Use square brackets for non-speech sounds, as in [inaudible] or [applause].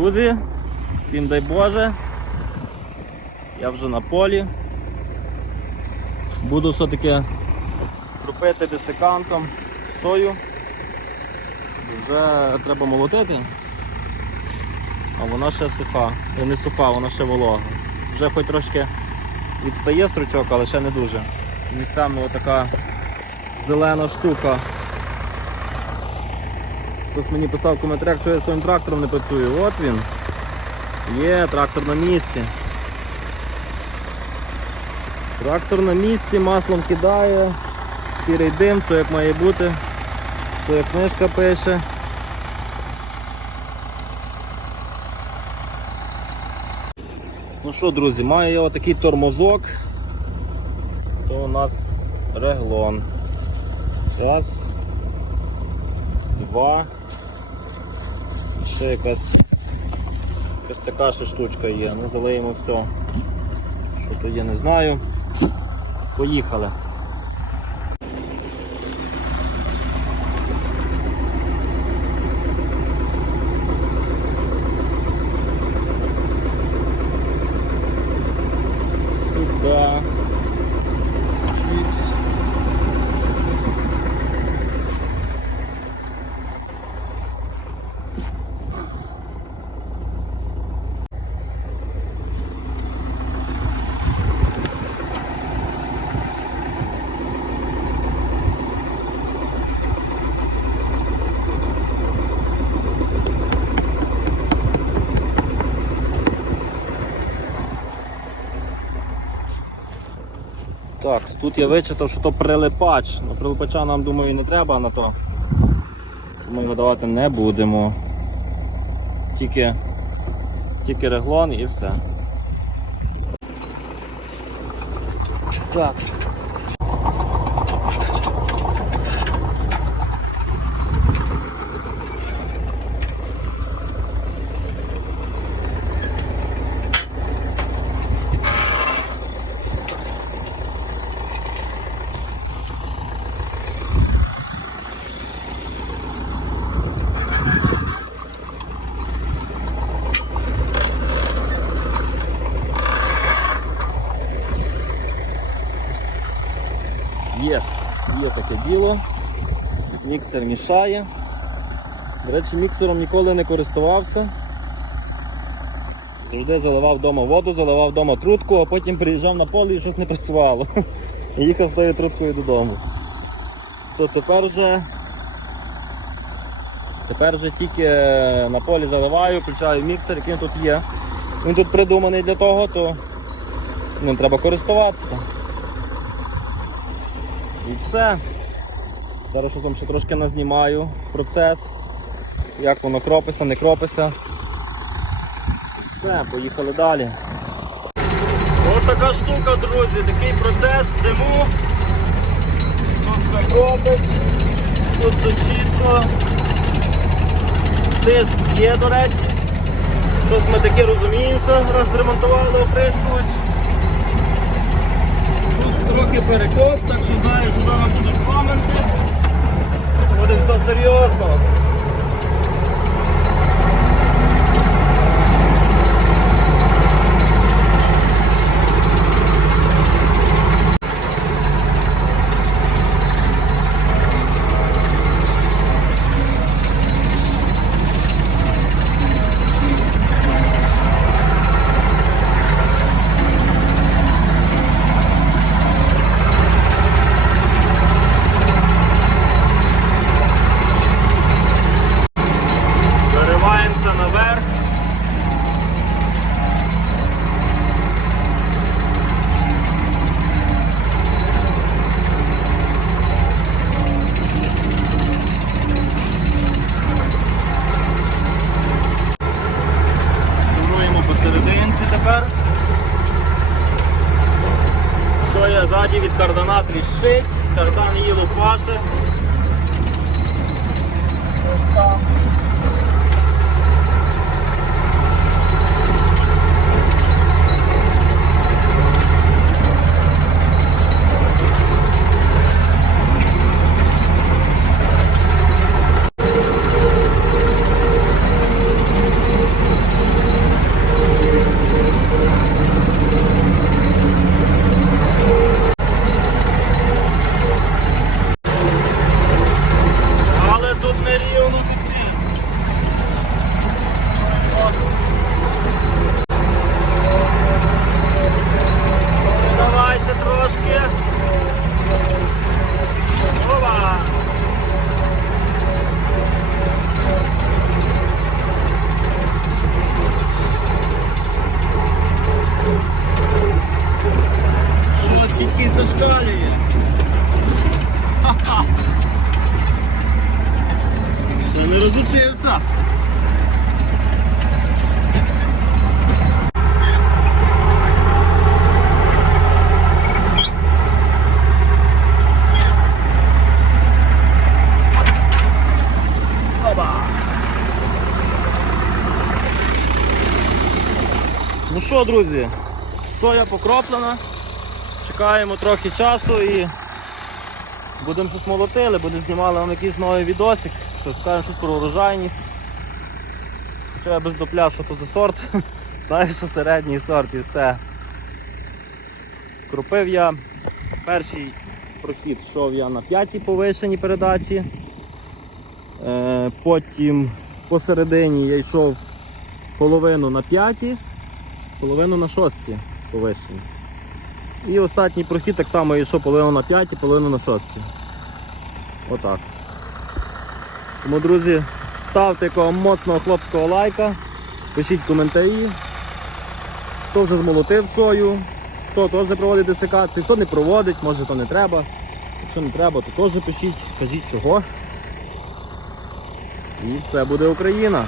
Друзі, всім дай Боже. Я вже на полі. Буду все-таки кропити десикантом сою. Вже треба молотити, а вона ще суха. Е, Не суха, вона ще волога. Вже хоч трошки відстає стручок, але ще не дуже. Місцями отака зелена штука. Хтось мені писав в коментарях, що я з своїм трактором не працюю. От він. Є, трактор на місці. Трактор на місці, маслом кидає, сірий дим, все як має бути, все як книжка пише. Ну що, друзі, маю я отакий тормозок. То у нас реглон. Раз, два. Ще якась, якась така ще штучка є. Ну, залиємо все. Що то є, не знаю. Поїхали. Так, тут я вичитав, що то прилипач. Ну, прилипача нам думаю не треба на то. Тому його давати не будемо. Тільки, тільки реглон і все. Так. Єс, є таке діло. Міксер мішає. До речі, міксером ніколи не користувався. Завжди заливав вдома воду, заливав вдома трутку, а потім приїжджав на поле і щось не працювало. [laughs] І їхав з тою труткою додому. То тепер вже тепер вже тільки на полі заливаю, включаю міксер, який тут є. Він тут придуманий для того, то ним треба користуватися. І все. Зараз що там ще трошки назнімаю процес, як воно кропиться, не кропиться. Все, поїхали далі. Ось така штука, друзі, такий процес диму. Тут все кропить, тут все чітко. Тиск є, до речі. Щось ми таке розуміємося, раз ремонтували оприскувач. Тут трохи перекос, так що знаю, що зараз будуть коменти. Буде все серйозно. Ззаді від кардана тріщить, кардан їло лупаше. Ось так. Ще не розучився. Оба. Ну що, друзі, соя покроплена. Чекаємо трохи часу і будемо щось молотили, будемо знімали вам якийсь новий відосик, що скажемо щось про урожайність. Хоча я без дупля, що то за сорт. [laughs] Знаю, що середній сорт і все. Кропив я перший прохід, йшов я на п'ятій повишеній передачі. Е, потім посередині я йшов половину на п'ятій, половину на шостій повишеній. І останній прохід так само йшов половину на п'ятій, половину на шостій. Отак. Тому, друзі, ставте якого моцного хлопського лайка, пишіть коментарі, хто вже змолотив сою, хто теж проводить десикації, хто не проводить, може то не треба. Якщо не треба, то теж пишіть, кажіть чого. І все буде Україна.